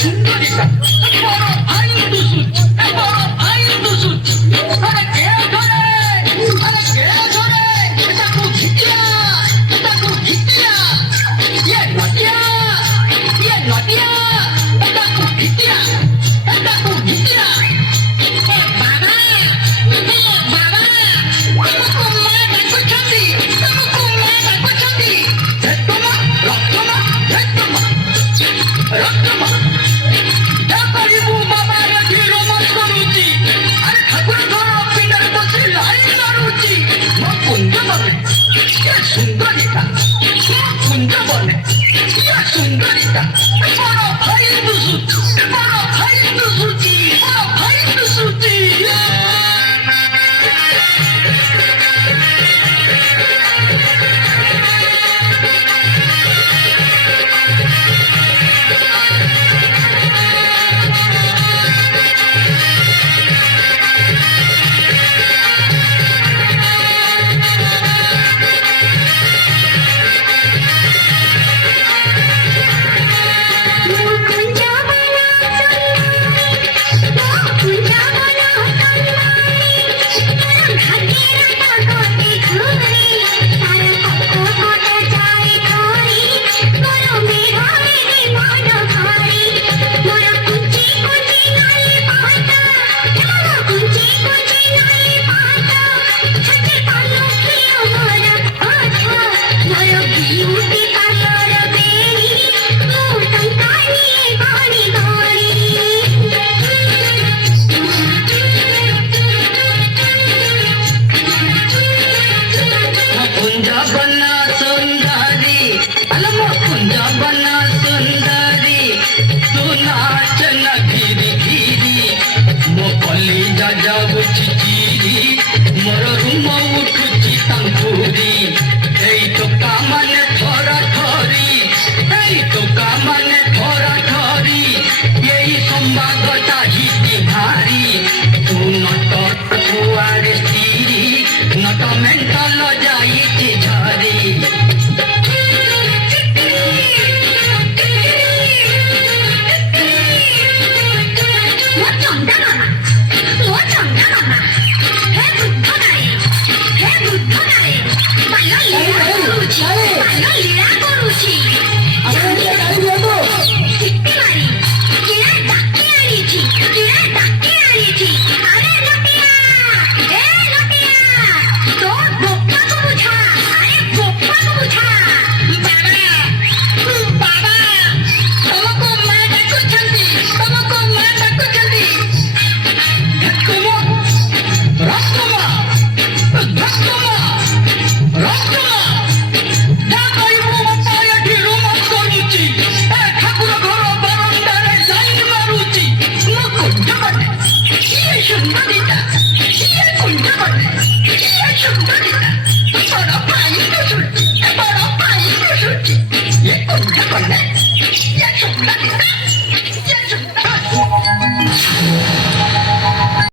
সুন্দরিতা বড় আইন দুসুদ বড় আইন দুসুদ আরে কে ধরে তাকু ঘিটিয়া ये लटिया ताकू घिटिया बाबा तुमको मैं डाको छंदी रक्तमा क्या करिबू बाबा रे धीरो मत करूची अरे ठाकुर घर पिंडर बसी लाइन मारूची मो कुंज बने क्या सुंदरिता क्या सुंदरिता बड़ा भाई दुसुची मोर रूम उठुची तांकुरी तो कामने थोड़ा थोरी यही संवादता हिती भारी तू नट कुआरे स्त्री नट मेंटल जाइछि झरी Should